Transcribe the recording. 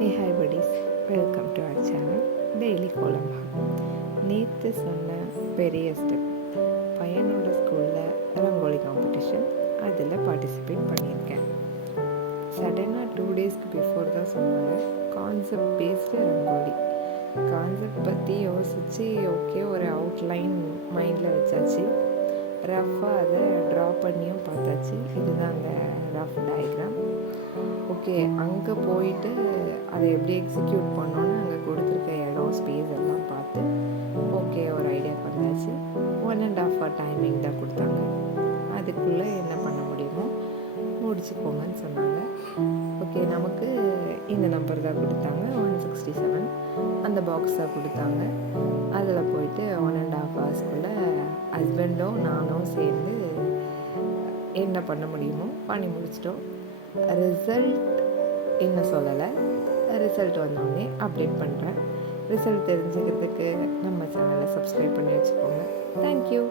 Hey hi buddies, welcome to our channel daily கோலம்பா. நேற்று சொன்ன பெரிய ஸ்டெப் பையனோட ஸ்கூலில் ரங்கோலி காம்படிஷன், அதில் பார்ட்டிசிபேட் பண்ணியிருக்கேன். சடனாக 2 டேஸ்க்கு பிஃபோர் தான் சொன்னாங்க கான்செப்ட் பேஸ்டு ரங்கோலி. கான்செப்ட் பற்றி யோசித்து ஓகே ஒரு அவுட்லைன் மைண்டில் வச்சாச்சு. ரஃபாக அதை ட்ரா பண்ணியும் பார்த்தாச்சு. இதுதான் அந்த ரஃப் டயக்ராம். ஓகே, அங்கே போயிட்டு அதை எப்படி எக்ஸிக்யூட் பண்ணோன்னு அங்கே கொடுத்துருக்க இடம் ஸ்பேஸ் எல்லாம் பார்த்து ஓகே ஒரு ஐடியா பண்ணாச்சு. 1.5 hour டைமிங் தான் கொடுத்தாங்க. அதுக்குள்ளே என்ன பண்ண முடியுமோ முடிச்சுக்கோங்கன்னு சொன்னாங்க. ஓகே, நமக்கு இந்த நம்பர் தான் கொடுத்தாங்க, 167. அந்த பாக்ஸ் தான் கொடுத்தாங்க. அதில் போயிட்டு 1.5 hours ஹஸ்பண்டும் நானும் சேர்ந்து என்ன பண்ண முடியுமோ பண்ணி முடிச்சிட்டோம். ரிசல்ட் இன்னும் சொல்லலை. ரிசல்ட் வந்தோடனே அப்டேட் பண்ணுறேன். ரிசல்ட் தெரிஞ்சுக்கிறதுக்கு நம்ம சேனலை சப்ஸ்கிரைப் பண்ணி வச்சுக்கோங்க. தேங்க்யூ.